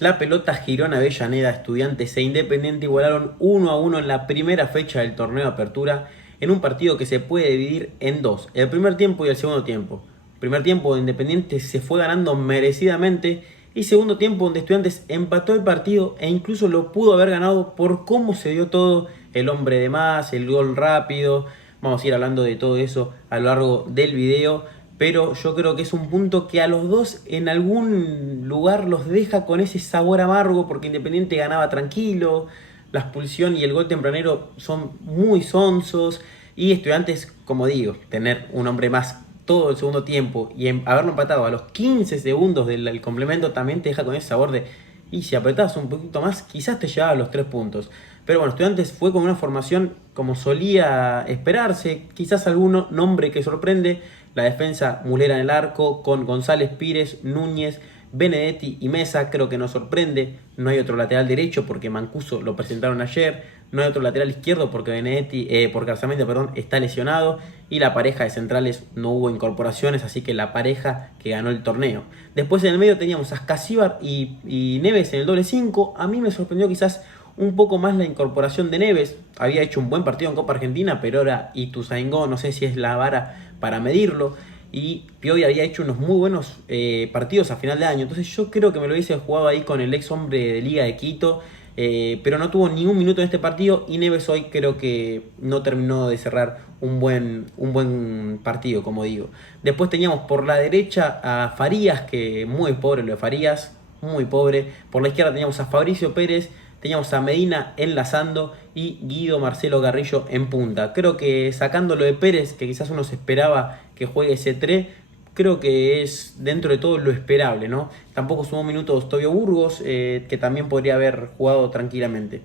La pelota giró en Avellaneda, Estudiantes e Independiente igualaron 1-1 en la primera fecha del torneo de apertura en un partido que se puede dividir en dos, el primer tiempo y el segundo tiempo. Primer tiempo donde Independiente se fue ganando merecidamente y segundo tiempo donde Estudiantes empató el partido e incluso lo pudo haber ganado por cómo se dio todo, el hombre de más, el gol rápido. Vamos a ir hablando de todo eso a lo largo del video, pero yo creo que es un punto que a los dos en algún lugar los deja con ese sabor amargo, porque Independiente ganaba tranquilo, la expulsión y el gol tempranero son muy sonsos, y Estudiantes, como digo, tener un hombre más todo el segundo tiempo y haberlo empatado a los 15 segundos del complemento también te deja con ese sabor de, y si apretabas un poquito más, quizás te llevaba a los 3 puntos. Pero bueno, Estudiantes fue con una formación como solía esperarse, quizás algún nombre que sorprende, la defensa Mulera en el arco, con González, Pires, Núñez, Benedetti y Mesa, creo que no sorprende. No hay otro lateral derecho porque Mancuso lo presentaron ayer. No hay otro lateral izquierdo porque porque Arzamendi, está lesionado. Y la pareja de centrales no hubo incorporaciones, así que la pareja que ganó el torneo. Después en el medio teníamos a Ascasíbar y Neves en el doble 5. A mí me sorprendió quizás un poco más la incorporación de Neves. Había hecho un buen partido en Copa Argentina, pero ahora Ituzaingó no sé si es la vara para medirlo. Y Piovi había hecho unos muy buenos partidos a final de año. Entonces yo creo que me lo hubiese jugado ahí con el ex hombre de Liga de Quito. Pero no tuvo ni un minuto en este partido. Y Neves hoy creo que no terminó de cerrar un buen partido, como digo. Después teníamos por la derecha a Farías, que muy pobre lo de Farías. Muy pobre. Por la izquierda teníamos a Fabricio Pérez. Teníamos a Medina enlazando y Guido Marcelo Garrillo en punta. Creo que sacando lo de Pérez, que quizás uno se esperaba que juegue C3, creo que es dentro de todo lo esperable, ¿no? Tampoco sumó minutos Tobio Burgos, que también podría haber jugado tranquilamente.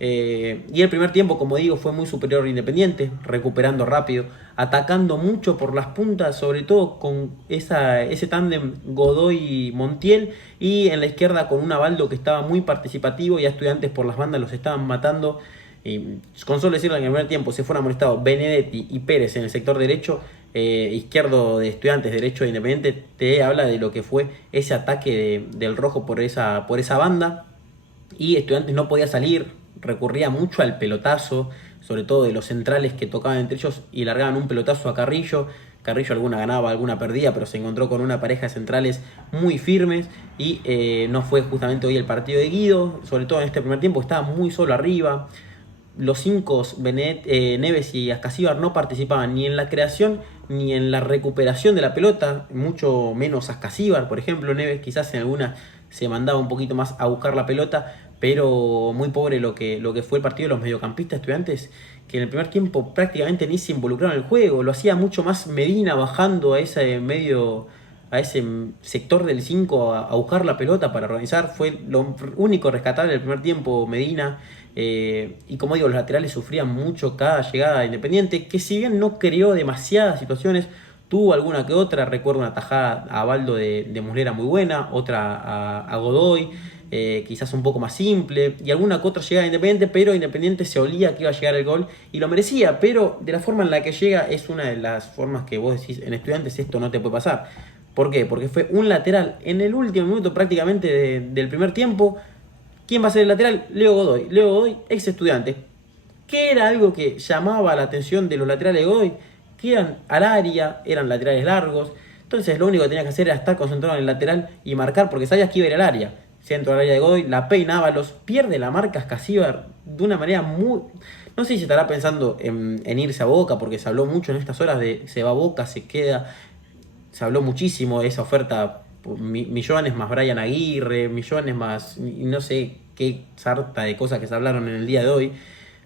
Y el primer tiempo, como digo, fue muy superior a Independiente, recuperando rápido, atacando mucho por las puntas, sobre todo con ese tándem Godoy-Montiel, y en la izquierda con un Abaldo que estaba muy participativo y a Estudiantes por las bandas los estaban matando. Con solo decirle que en el primer tiempo se fueron amonestados Benedetti y Pérez en el sector derecho, izquierdo de Estudiantes, derecho de Independiente, te habla de lo que fue ese ataque del rojo por esa banda. Y Estudiantes no podía salir, recurría mucho al pelotazo, sobre todo de los centrales que tocaban entre ellos y largaban un pelotazo a Carrillo. Carrillo alguna ganaba, alguna perdía, pero se encontró con una pareja de centrales muy firmes y no fue justamente hoy el partido de Guido, sobre todo en este primer tiempo, estaba muy solo arriba. Los 5, Neves y Ascasíbar, no participaban ni en la creación ni en la recuperación de la pelota, mucho menos Ascasíbar, por ejemplo. Neves quizás en alguna se mandaba un poquito más a buscar la pelota, pero muy pobre lo que fue el partido de los mediocampistas Estudiantes, que en el primer tiempo prácticamente ni se involucraron en el juego. Lo hacía mucho más Medina bajando a ese medio, a ese sector del 5 a buscar la pelota para organizar. Fue lo único rescatable del primer tiempo Medina. Y como digo, los laterales sufrían mucho cada llegada de Independiente, que si bien no creó demasiadas situaciones, tuvo alguna que otra. Recuerdo una tajada a Baldo de Muslera muy buena, otra a Godoy, quizás un poco más simple, y alguna que otra llegada de Independiente, pero Independiente se olía que iba a llegar el gol y lo merecía, pero de la forma en la que llega es una de las formas que vos decís, en Estudiantes esto no te puede pasar. ¿Por qué? Porque fue un lateral en el último minuto prácticamente del primer tiempo. ¿Quién va a ser el lateral? Leo Godoy. Leo Godoy, ex Estudiante. ¿Qué era algo que llamaba la atención de los laterales de Godoy? Que eran al área, eran laterales largos. Entonces lo único que tenías que hacer era estar concentrado en el lateral y marcar, porque sabías que iba a ir al área. Centro al área de Godoy, la peinaba, los pierde la marca Ascasíbar de una manera muy... No sé si estará pensando en irse a Boca, porque se habló mucho en estas horas de se va a Boca, se queda. Se habló muchísimo de esa oferta, millones más Brian Aguirre, millones más, no sé qué sarta de cosas que se hablaron en el día de hoy,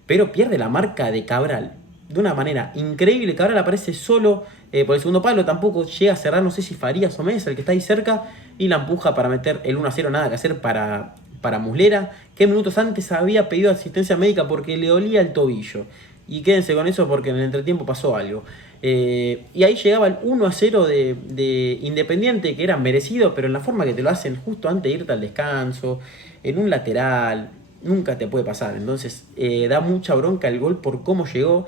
pero pierde la marca de Cabral de una manera increíble. Cabral aparece solo por el segundo palo, tampoco llega a cerrar, no sé si Farías o Mesa, el que está ahí cerca, y la empuja para meter el 1-0, nada que hacer para Muslera, que minutos antes había pedido asistencia médica porque le dolía el tobillo. Y quédense con eso porque en el entretiempo pasó algo. Y ahí llegaba el 1-0 de Independiente, que era merecido, pero en la forma que te lo hacen justo antes de irte al descanso, en un lateral, nunca te puede pasar. Entonces da mucha bronca el gol por cómo llegó,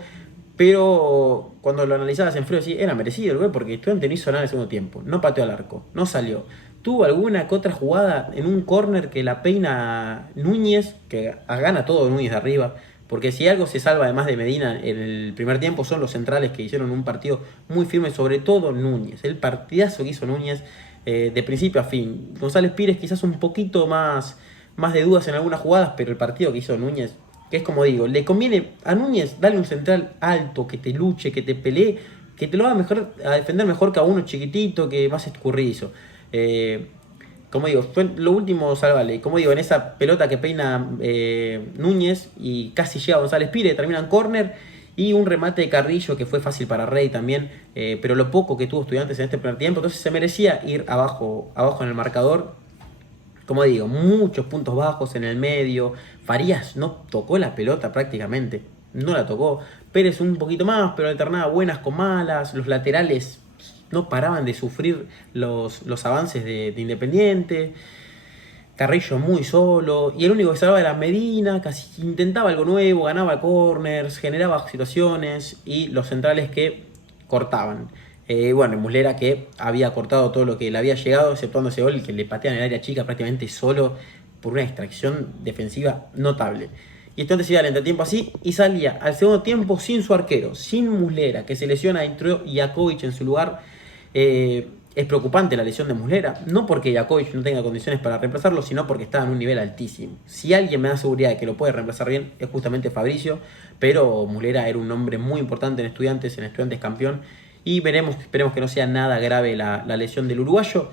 pero cuando lo analizabas en frío, sí, era merecido el gol porque Estudiante no hizo nada en el segundo tiempo. No pateó al arco, no salió, tuvo alguna que otra jugada en un córner que la peina Núñez, que gana todo Núñez de arriba. Porque si algo se salva además de Medina en el primer tiempo son los centrales que hicieron un partido muy firme, sobre todo Núñez. El partidazo que hizo Núñez de principio a fin. González Pires quizás un poquito más de dudas en algunas jugadas, pero el partido que hizo Núñez, que es como digo, le conviene a Núñez darle un central alto, que te luche, que te pelee, que te lo haga mejor, a defender mejor que a uno chiquitito, que más escurridizo. Como digo, fue lo último salvable. Como digo, en esa pelota que peina Núñez y casi llega González Pires, termina en córner y un remate de Carrillo que fue fácil para Rey también, pero lo poco que tuvo Estudiantes en este primer tiempo, entonces se merecía ir abajo en el marcador. Como digo, muchos puntos bajos en el medio. Farías no tocó la pelota prácticamente, no la tocó. Pérez un poquito más, pero alternaba buenas con malas. Los laterales no paraban de sufrir los avances de Independiente. Carrillo muy solo, y el único que salvaba era Medina, casi intentaba algo nuevo, ganaba corners, generaba situaciones, y los centrales que cortaban. Bueno, Muslera que había cortado todo lo que le había llegado, exceptuando ese gol que le patean en el área chica prácticamente solo por una extracción defensiva notable. Y entonces iba al entretiempo así y salía al segundo tiempo sin su arquero, sin Muslera, que se lesiona, entró Jakovic en su lugar. Es preocupante la lesión de Muslera, no porque Jakovic no tenga condiciones para reemplazarlo, sino porque está en un nivel altísimo. Si alguien me da seguridad de que lo puede reemplazar bien, es justamente Fabricio, pero Muslera era un hombre muy importante en Estudiantes campeón, y esperemos que no sea nada grave la lesión del uruguayo.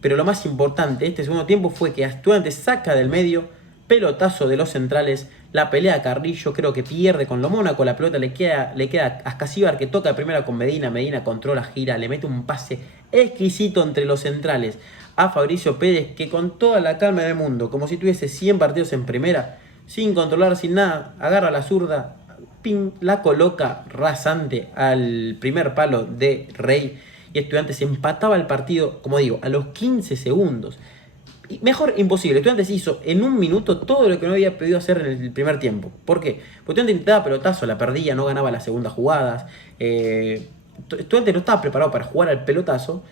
Pero lo más importante de este segundo tiempo fue que Estudiantes saca del medio, pelotazo de los centrales, la pelea a Carrillo, creo que pierde con lo Mónaco, la pelota le queda a Ascasíbar, que toca primero con Medina controla, gira, le mete un pase exquisito entre los centrales a Fabricio Pérez, que con toda la calma del mundo, como si tuviese 100 partidos en primera, sin controlar, sin nada, agarra la zurda, ping, la coloca rasante al primer palo de Rey, y Estudiantes empataba el partido, como digo, a los 15 segundos. Y mejor imposible. Estudiantes hizo en un minuto todo lo que no había podido hacer en el primer tiempo. ¿Por qué? Porque Estudiantes intentaba pelotazo, la perdía, no ganaba las segundas jugadas. Estudiantes no estaba preparado para jugar al pelotazo,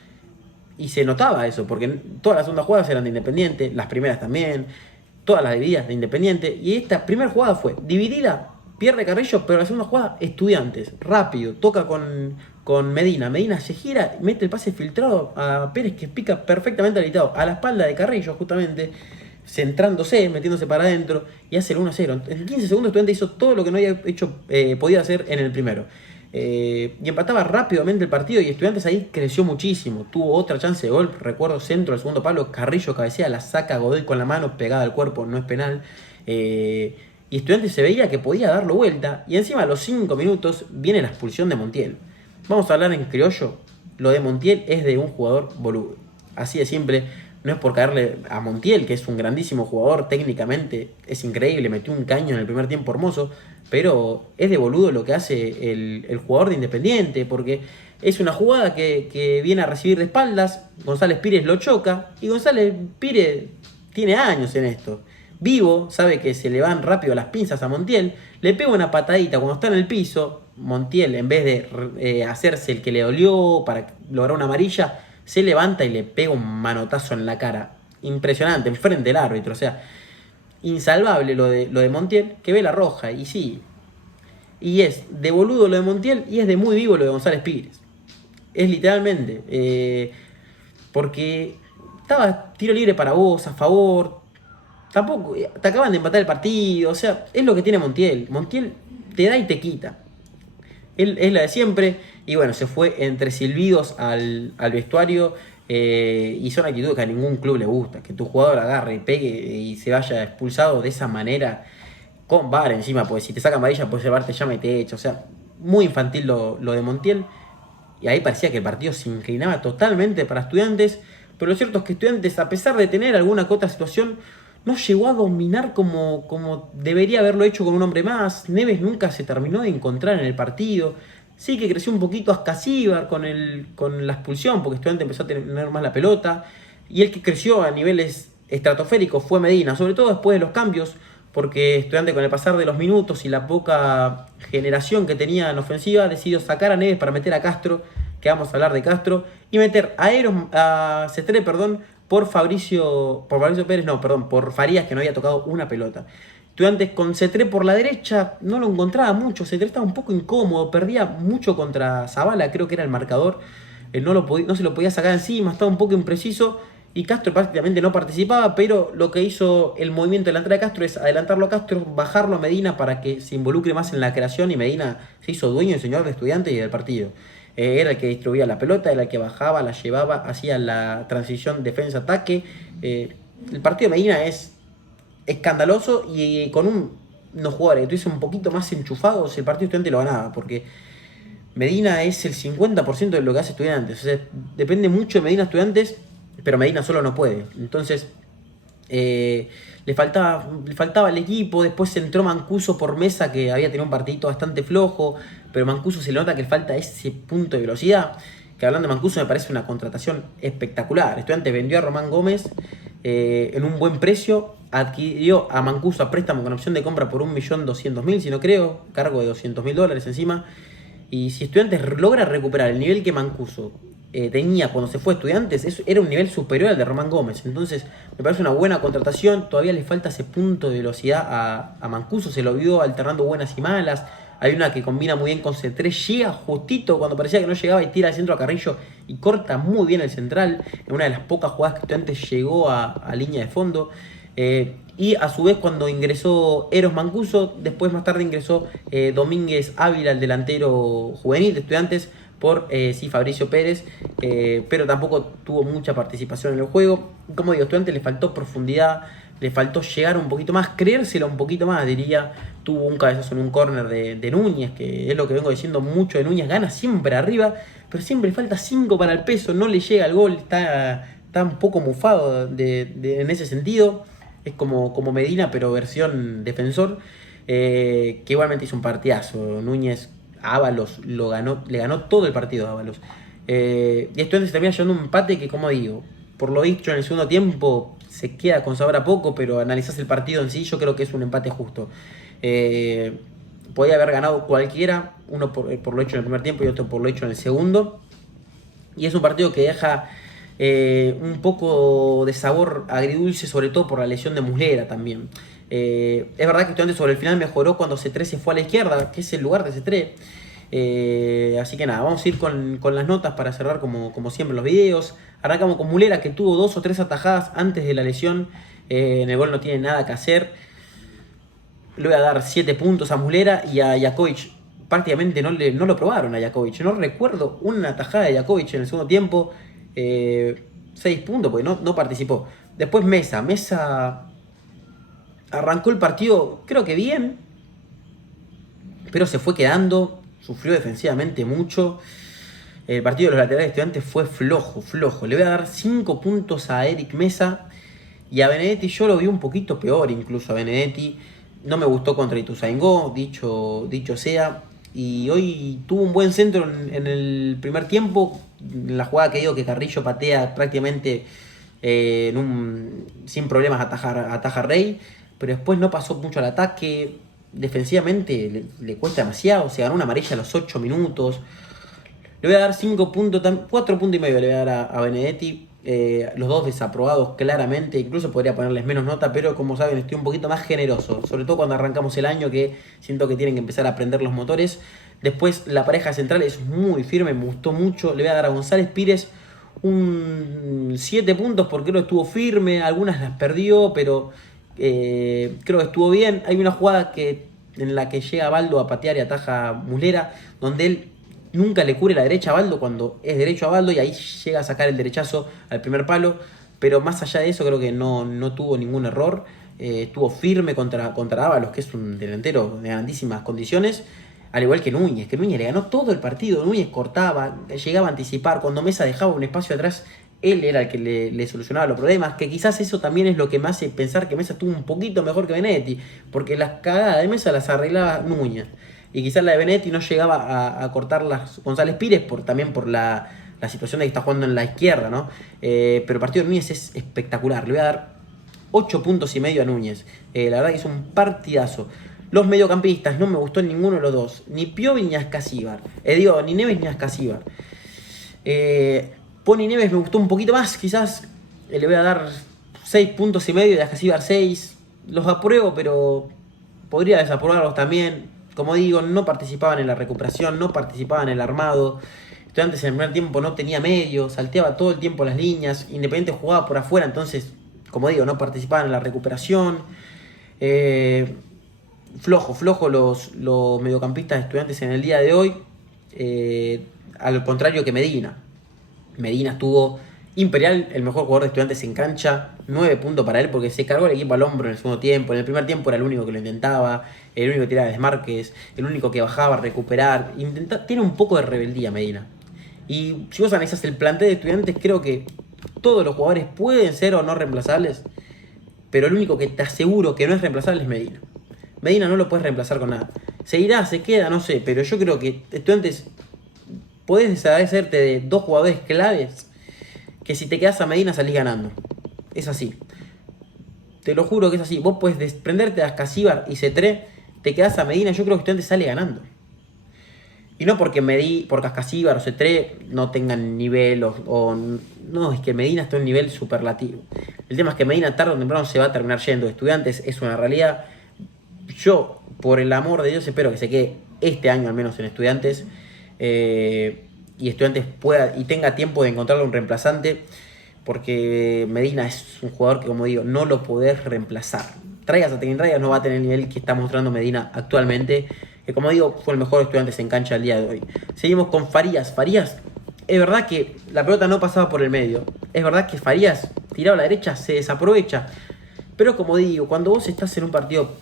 y se notaba eso, porque todas las segundas jugadas eran de Independiente, las primeras también, todas las divididas de Independiente, y esta primera jugada fue dividida, pierde Carrillo, pero la segunda jugada Estudiantes, rápido, toca con Medina se gira, mete el pase filtrado a Pérez, que pica perfectamente habilitado a la espalda de Carrillo justamente, centrándose, metiéndose para adentro, y hace el 1-0. En 15 segundos Estudiantes hizo todo lo que no había podido hacer en el primero. Y empataba rápidamente el partido, y Estudiantes ahí creció muchísimo. Tuvo otra chance de gol, recuerdo, centro al segundo palo, Carrillo cabecea, la saca Godoy con la mano pegada al cuerpo, no es penal. Y Estudiantes se veía que podía darlo vuelta, y encima a los 5 minutos viene la expulsión de Montiel. Vamos a hablar en criollo. Lo de Montiel es de un jugador boludo, así de simple. No es por caerle a Montiel, que es un grandísimo jugador, técnicamente es increíble, metió un caño en el primer tiempo hermoso, pero es de boludo lo que hace el jugador de Independiente, porque es una jugada que viene a recibir de espaldas, González Pires lo choca, y González Pires tiene años en esto. Vivo, sabe que se le van rápido las pinzas a Montiel, le pega una patadita cuando está en el piso. Montiel, en vez de hacerse el que le dolió para lograr una amarilla, se levanta y le pega un manotazo en la cara. Impresionante, enfrente del árbitro. O sea, insalvable lo de Montiel, que ve la roja. Y sí, y es de boludo lo de Montiel, y es de muy vivo lo de González Pires. Es literalmente, porque estaba tiro libre para vos, a favor. Tampoco, te acaban de empatar el partido. O sea, es lo que tiene Montiel. Montiel te da y te quita. Él es la de siempre, y bueno, se fue entre silbidos al vestuario, y son actitudes que a ningún club le gusta, que tu jugador agarre, pegue y se vaya expulsado de esa manera, con VAR encima, porque si te saca amarilla puede llevarte llama y te echa. O sea, muy infantil lo de Montiel, y ahí parecía que el partido se inclinaba totalmente para Estudiantes, pero lo cierto es que Estudiantes, a pesar de tener alguna que otra situación, no llegó a dominar como debería haberlo hecho con un hombre más. Neves nunca se terminó de encontrar en el partido. Sí que creció un poquito Ascasíbar con la expulsión, porque Estudiantes empezó a tener más la pelota. Y el que creció a niveles estratosféricos fue Medina, sobre todo después de los cambios, porque Estudiantes, con el pasar de los minutos y la poca generación que tenía en ofensiva, decidió sacar a Neves para meter a Castro, que vamos a hablar de Castro, y meter a Sestré, por Fabricio Pérez, no, perdón, por Farías, que no había tocado una pelota. Estudiantes con Cetré por la derecha, no lo encontraba mucho, Cetré estaba un poco incómodo, perdía mucho contra Zavala, creo que era el marcador, no se lo podía sacar encima, estaba un poco impreciso, y Castro prácticamente no participaba, pero lo que hizo el movimiento de la entrada de Castro es adelantarlo a Castro, bajarlo a Medina para que se involucre más en la creación, y Medina se hizo dueño y señor de Estudiantes y del partido. Era el que distribuía la pelota, era el que bajaba, la llevaba, hacía la transición defensa-ataque. El partido de Medina es escandaloso, y con unos jugadores que estuviesen un poquito más enchufados, el partido Estudiante lo ganaba, porque Medina es el 50% de lo que hace Estudiantes. O sea, depende mucho de Medina Estudiantes, pero Medina solo no puede. Entonces, le faltaba el equipo. Después entró Mancuso por Mesa, que había tenido un partidito bastante flojo, pero Mancuso se le nota que le falta ese punto de velocidad. Que hablando de Mancuso, me parece una contratación espectacular. Estudiantes vendió a Román Gómez en un buen precio, adquirió a Mancuso a préstamo con opción de compra por 1.200.000, si no creo, cargo de $200.000 encima. Y si Estudiantes logra recuperar el nivel que Mancuso tenía cuando se fue a Estudiantes, eso era un nivel superior al de Román Gómez. Entonces me parece una buena contratación. Todavía le falta ese punto de velocidad a Mancuso, se lo vio alternando buenas y malas. Hay una que combina muy bien con C3, llega justito cuando parecía que no llegaba y tira al centro a Carrillo y corta muy bien el central, en una de las pocas jugadas que Estudiantes llegó a línea de fondo. Y a su vez, cuando ingresó Eros Mancuso, después más tarde ingresó Domínguez Ávila, el delantero juvenil de Estudiantes, por Fabricio Pérez, pero tampoco tuvo mucha participación en el juego. Como digo, Estudiantes le faltó profundidad, le faltó llegar un poquito más, creérselo un poquito más, diría. Tuvo un cabezazo en un córner de Núñez, que es lo que vengo diciendo mucho de Núñez, gana siempre arriba, pero siempre le falta 5 para el peso, no le llega el gol, está un poco mufado en ese sentido. Es como Medina, pero versión defensor, que igualmente hizo un partidazo. Núñez, Ábalos, le ganó todo el partido a Ábalos. Y Estudiantes termina llevando un empate que, como digo, por lo dicho en el segundo tiempo se queda con sabor a poco, pero analizás el partido en sí, yo creo que es un empate justo. Podía haber ganado cualquiera, uno por lo hecho en el primer tiempo y otro por lo hecho en el segundo. Y es un partido que deja un poco de sabor agridulce, sobre todo por la lesión de Muslera también. Es verdad que Estudiantes sobre el final mejoró cuando C3 se fue a la izquierda, que es el lugar de C3. Así que nada, vamos a ir con las notas para cerrar como siempre los videos. Arrancamos con Muslera, que tuvo 2 o 3 atajadas antes de la lesión. En el gol no tiene nada que hacer. Le voy a dar 7 puntos a Muslera, y a Jakovic prácticamente no lo probaron a Jakovic. No recuerdo una atajada de Jakovic en el segundo tiempo. 6 puntos porque no participó. Después Mesa arrancó el partido creo que bien, pero se fue quedando, sufrió defensivamente mucho. El partido de los laterales de Estudiantes fue flojo. Le voy a dar 5 puntos a Eric Mesa, y a Benedetti yo lo vi un poquito peor, incluso a Benedetti. No me gustó contra Ituzaingó, dicho sea. Y hoy tuvo un buen centro en el primer tiempo, en la jugada que digo que Carrillo patea prácticamente sin problemas ataja Rey, pero después no pasó mucho al ataque. Defensivamente le cuesta demasiado, se ganó una amarilla a los 8 minutos. Le voy a dar 5 puntos, 4 puntos y medio le voy a dar a Benedetti. Los dos desaprobados claramente, incluso podría ponerles menos nota, pero como saben estoy un poquito más generoso, sobre todo cuando arrancamos el año, que siento que tienen que empezar a aprender los motores. Después la pareja central es muy firme, me gustó mucho. Le voy a dar a González Pires un 7 puntos porque creo que estuvo firme, algunas las perdió, pero creo que estuvo bien. Hay una jugada en la que llega Baldo a patear y ataja Muslera, donde él nunca le cubre la derecha a Baldo cuando es derecho a Baldo, y ahí llega a sacar el derechazo al primer palo. Pero más allá de eso creo que no tuvo ningún error. Estuvo firme contra Ábalos, que es un delantero de grandísimas condiciones. Al igual que Núñez le ganó todo el partido. Núñez cortaba, llegaba a anticipar. Cuando Mesa dejaba un espacio atrás, él era el que le solucionaba los problemas. Que quizás eso también es lo que me hace pensar que Mesa estuvo un poquito mejor que Benedetti, porque las cagadas de Mesa las arreglaba Núñez. Y quizás la de Benedetti no llegaba a cortarlas González Pires, también por la situación de que está jugando en la izquierda, ¿no? Pero el partido de Núñez es espectacular. Le voy a dar 8 puntos y medio a Núñez. La verdad que es un partidazo. Los mediocampistas, no me gustó ninguno de los dos. Ni Piovi ni Ascasíbar. Ni Neves ni Ascasíbar. Pony Neves me gustó un poquito más, quizás. le voy a dar 6 puntos y medio y a Ascasíbar 6. Los apruebo, pero podría desaprobarlos también. Como digo, no participaban en la recuperación, no participaban en el armado. Estudiantes en el primer tiempo no tenía medio, salteaba todo el tiempo las líneas. Independiente jugaba por afuera, entonces, como digo, no participaban en la recuperación. Flojo los mediocampistas de Estudiantes en el día de hoy. Al contrario que Medina. Medina estuvo imperial, el mejor jugador de Estudiantes en cancha. 9 puntos para él porque se cargó el equipo al hombro en el segundo tiempo. En el primer tiempo era el único que lo intentaba, el único que tiraba desmarques, el único que bajaba a recuperar. Tiene un poco de rebeldía Medina. Y si vos analizás el plantel de Estudiantes, creo que todos los jugadores pueden ser o no reemplazables, pero el único que te aseguro que no es reemplazable es Medina. Medina no lo puedes reemplazar con nada. Se irá, se queda, no sé, pero yo creo que Estudiantes podés deshacerte de 2 jugadores claves que si te quedas a Medina salís ganando. Es así. Te lo juro que es así. Vos podés desprenderte de Ascasíbar y Cetré, te quedas a Medina, yo creo que Estudiantes sale ganando. Y no porque porque Ascasíbar o Cetré no tengan nivel no, es que Medina está en un nivel superlativo. El tema es que Medina tarde o temprano se va a terminar yendo de Estudiantes, es una realidad. Yo, por el amor de Dios, espero que se quede este año al menos en Estudiantes. Y Estudiantes pueda y tenga tiempo de encontrarle un reemplazante, porque Medina es un jugador que, como digo, no lo podés reemplazar. Traigas a Tenin Rayas, no va a tener el nivel que está mostrando Medina actualmente, que, como digo, fue el mejor Estudiantes en cancha el día de hoy. Seguimos con Farías. Farías, es verdad que la pelota no pasaba por el medio, es verdad que Farías tirado a la derecha se desaprovecha, pero como digo, cuando vos estás en un partido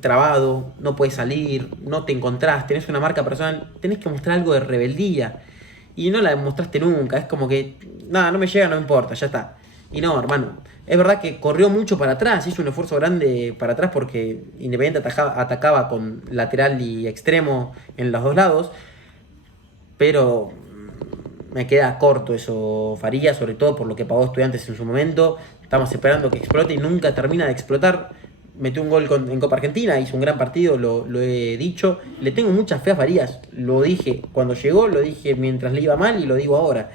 trabado, no puedes salir, no te encontrás, tenés una marca personal, tenés que mostrar algo de rebeldía. Y no la demostraste nunca, es como que, nada, no me llega, no me importa, ya está. Y no, hermano, es verdad que corrió mucho para atrás, hizo un esfuerzo grande para atrás porque Independiente atacaba con lateral y extremo en los dos lados, pero me queda corto eso Farías, sobre todo por lo que pagó Estudiantes en su momento. Estamos esperando que explote y nunca termina de explotar. Metió un gol en Copa Argentina, hizo un gran partido, lo he dicho. Le tengo mucha fe a Farías, lo dije cuando llegó, lo dije mientras le iba mal y lo digo ahora.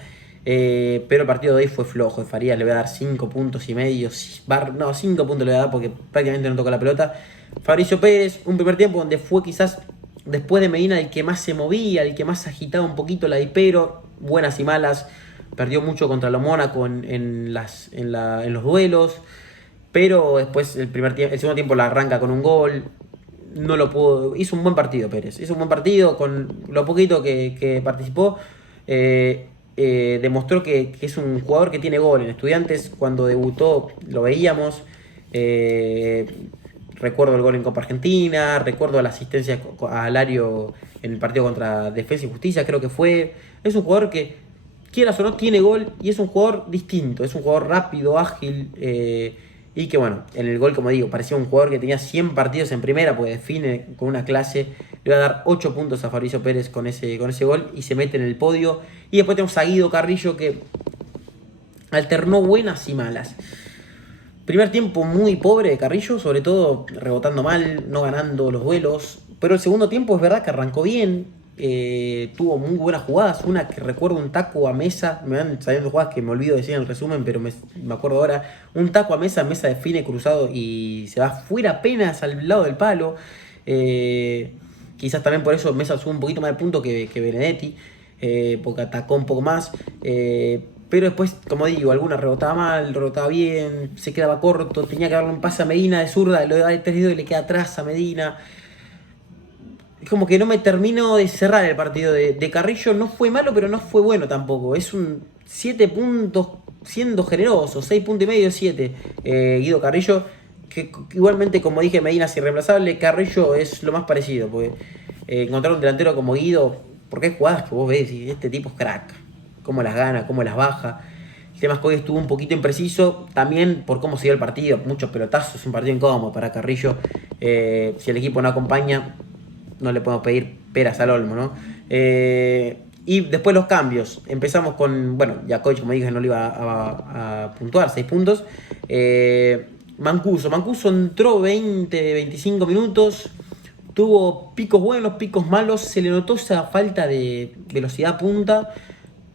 Pero el partido de hoy fue flojo. Farías le voy a dar 5 puntos y medio. No, 5 puntos le voy a dar porque prácticamente no toca la pelota. Fabricio Pérez, un primer tiempo donde fue quizás después de Medina el que más se movía, el que más agitaba un poquito la Hipero, buenas y malas. Perdió mucho contra lo Mónaco en los duelos. Pero después el segundo tiempo la arranca con un gol. No lo pudo. Hizo un buen partido Pérez. Hizo un buen partido con lo poquito que participó. Demostró que es un jugador que tiene gol. En Estudiantes, cuando debutó, lo veíamos. Recuerdo el gol en Copa Argentina. Recuerdo la asistencia a Alario en el partido contra Defensa y Justicia, creo que fue. Es un jugador que, quieras o no, tiene gol y es un jugador distinto. Es un jugador rápido, ágil. Y que bueno, en el gol, como digo, parecía un jugador que tenía 100 partidos en primera, porque define con una clase. Le va a dar 8 puntos a Fabricio Pérez con ese gol y se mete en el podio. Y después tenemos a Guido Carrillo, que alternó buenas y malas. Primer tiempo muy pobre de Carrillo, sobre todo rebotando mal, no ganando los duelos. Pero el segundo tiempo es verdad que arrancó bien. Tuvo muy buenas jugadas. Una que recuerdo, un taco a Mesa. Me van saliendo jugadas que me olvido decir en el resumen, pero me acuerdo ahora. Un taco a Mesa define cruzado y se va fuera apenas al lado del palo. Quizás también por eso Mesa sube un poquito más de punto que Benedetti, porque atacó un poco más. Pero después, como digo, alguna rebotaba mal, rebotaba bien, se quedaba corto, tenía que darle un pase a Medina de zurda, lo da de 3 dedos y le queda atrás a Medina. Es como que no me termino de cerrar el partido de Carrillo. No fue malo, pero no fue bueno tampoco. Es un 7 puntos siendo generoso, 6 puntos y medio, 7. Guido Carrillo, que igualmente, como dije, Medina es irreemplazable. Carrillo es lo más parecido, porque encontrar un delantero como Guido, porque hay jugadas que vos ves y este tipo es crack. Cómo las gana, cómo las baja. El tema es que hoy estuvo un poquito impreciso, también por cómo se dio el partido. Muchos pelotazos, un partido incómodo para Carrillo. Si el equipo no acompaña, no le podemos pedir peras al olmo, ¿no? Y después los cambios. Empezamos con, bueno, Jakovic, como dije, no le iba a puntuar, 6 puntos. Mancuso entró 20-25 minutos. Tuvo picos buenos, picos malos. Se le notó esa falta de velocidad punta.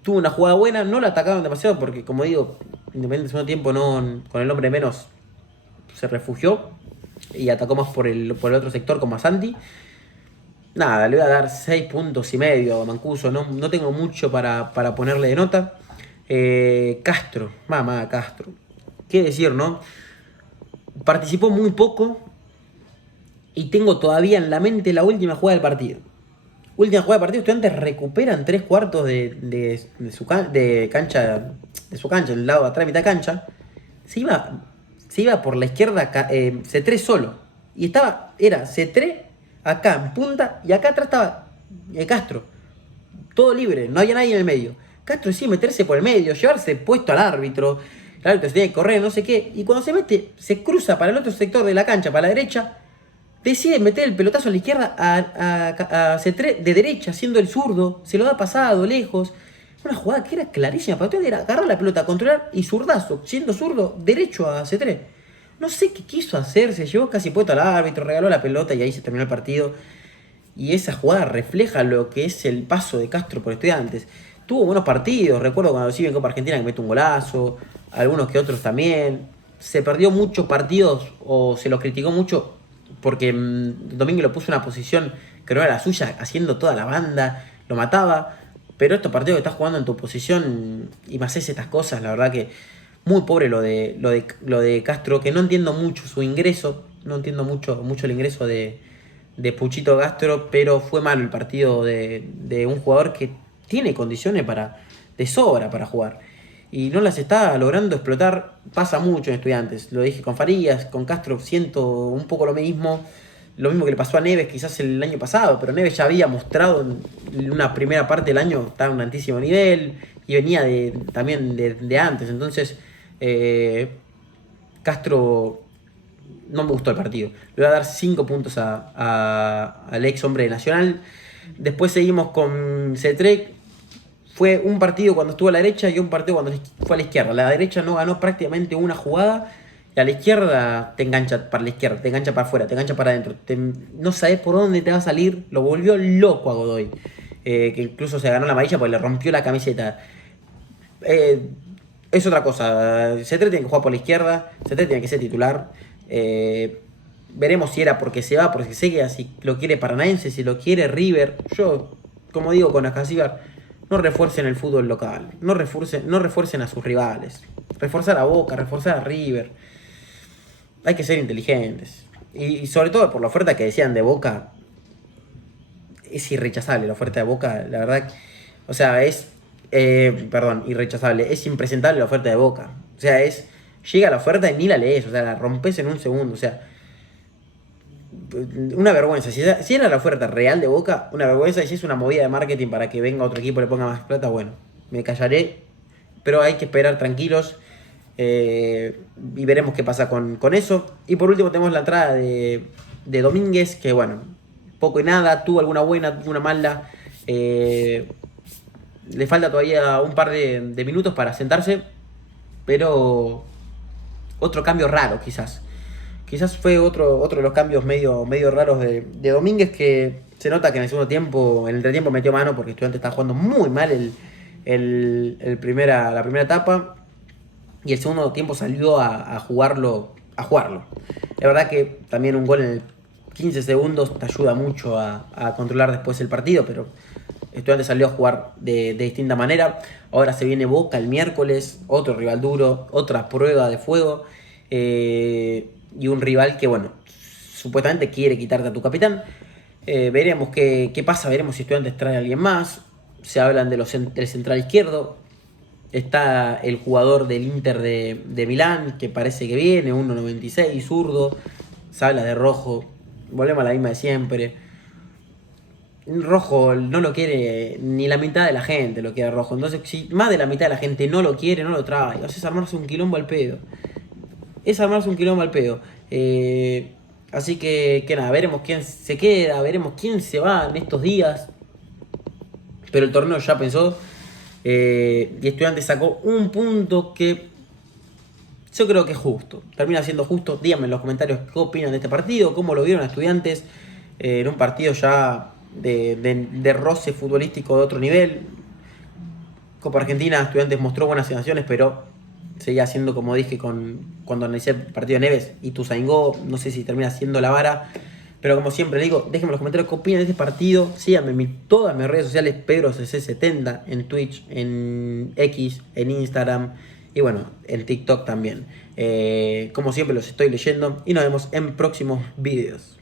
Tuvo una jugada buena, no la atacaron demasiado porque, como digo, Independiente en el segundo tiempo no, con el hombre menos se refugió y atacó más por el otro sector como a Santi. Nada, le voy a dar 6,5 puntos a Mancuso. No tengo mucho para ponerle de nota. Castro, mamá Castro. ¿Qué decir, no? Participó muy poco y tengo todavía en la mente la última jugada del partido. Última jugada del partido, Estudiantes recuperan 3 cuartos de de cancha, de su cancha, el lado de atrás, mitad cancha. Se iba, se iba por la izquierda C3 solo. Y era C3 acá en punta y acá atrás estaba Castro. Todo libre, no había nadie en el medio. Castro decide meterse por el medio, llevarse puesto al árbitro. El árbitro se tiene que correr, no sé qué. Y cuando se mete, se cruza para el otro sector de la cancha, para la derecha. Decide meter el pelotazo a la izquierda a C3 de derecha, siendo el zurdo. Se lo da pasado, lejos. Una jugada que era clarísima. Para usted era agarrar la pelota, controlar y zurdazo, siendo zurdo, derecho a C3. No sé qué quiso hacer, se llevó casi puesto al árbitro, regaló la pelota y ahí se terminó el partido. Y esa jugada refleja lo que es el paso de Castro por Estudiantes. Tuvo buenos partidos, recuerdo cuando sigue en Copa Argentina que mete un golazo, algunos que otros también. Se perdió muchos partidos o se lo criticó mucho porque Domingo lo puso en una posición que no era la suya, haciendo toda la banda, lo mataba. Pero estos partidos que estás jugando en tu posición y me haces estas cosas, la verdad que muy pobre lo de Castro, que no entiendo mucho su ingreso, no entiendo mucho el ingreso de Puchito Castro, pero fue malo el partido de un jugador que tiene condiciones de sobra para jugar. Y no las está logrando explotar, pasa mucho en Estudiantes. Lo dije con Farías, con Castro siento un poco lo mismo que le pasó a Neves quizás el año pasado, pero Neves ya había mostrado en una primera parte del año, estaba en un altísimo nivel y venía también de antes. Entonces, Castro no me gustó el partido. Le voy a dar 5 puntos al ex hombre de Nacional. Después seguimos con Cetré. Fue un partido cuando estuvo a la derecha y un partido cuando fue a la izquierda. La derecha no ganó prácticamente una jugada. Y a la izquierda te engancha para la izquierda, te engancha para afuera, te engancha para adentro. No sabes por dónde te va a salir. Lo volvió loco a Godoy. Que incluso se ganó la amarilla porque le rompió la camiseta. Es otra cosa. Cetré tiene que jugar por la izquierda. Cetré tiene que ser titular. Veremos si era porque se va, porque se queda, si lo quiere Paranaense, si lo quiere River. Yo, como digo con Ascasíbar, no refuercen el fútbol local, no refuercen a sus rivales. Reforzar a Boca, reforzar a River. Hay que ser inteligentes. Y sobre todo por la oferta que decían de Boca, es irrechazable la oferta de Boca, la verdad. O sea, irrechazable. Es impresentable la oferta de Boca. O sea, llega la oferta y ni la lees, o sea, la rompes en un segundo, o sea, una vergüenza. Si era la oferta real de Boca, una vergüenza. Y si es una movida de marketing para que venga otro equipo y le ponga más plata, bueno, me callaré. Pero hay que esperar tranquilos y veremos qué pasa con eso. Y por último tenemos la entrada de Domínguez, que bueno, poco y nada, tuvo alguna buena, alguna mala. Le falta todavía un par de minutos para sentarse, pero otro cambio raro quizás. Quizás fue otro de los cambios medio raros de Domínguez, que se nota que en el segundo tiempo, en el entretiempo metió mano porque Estudiantes está jugando muy mal la primera etapa. Y el segundo tiempo salió a jugarlo. Es verdad que también un gol en 15 segundos te ayuda mucho a controlar después el partido, pero Estudiantes salió a jugar de distinta manera. Ahora se viene Boca el miércoles, otro rival duro, otra prueba de fuego. Y un rival que, bueno, supuestamente quiere quitarte a tu capitán. Veremos qué pasa, veremos si Estudiantes trae a alguien más. Se hablan del central izquierdo. Está el jugador del Inter de Milán, que parece que viene, 1.96, zurdo. Se habla de Rojo. Volvemos a la misma de siempre. Rojo no lo quiere ni la mitad de la gente, lo quiere Rojo. Entonces, si más de la mitad de la gente no lo quiere, no lo trae. O sea, es armarse un quilombo al pedo. Así que nada, veremos quién se queda, veremos quién se va en estos días. Pero el torneo ya pensó. Y Estudiantes sacó un punto que yo creo que es justo. Termina siendo justo. Díganme en los comentarios qué opinan de este partido, cómo lo vieron a Estudiantes en un partido ya de roce futbolístico de otro nivel. Copa Argentina, Estudiantes mostró buenas sensaciones, pero seguía haciendo como dije cuando analicé el partido de Neves y Ituzaingó, no sé si termina siendo la vara. Pero como siempre digo, déjenme en los comentarios qué opinan de este partido. Síganme en todas mis redes sociales, PedroCC70, en Twitch, en X, en Instagram y bueno, en TikTok también. Como siempre los estoy leyendo y nos vemos en próximos videos.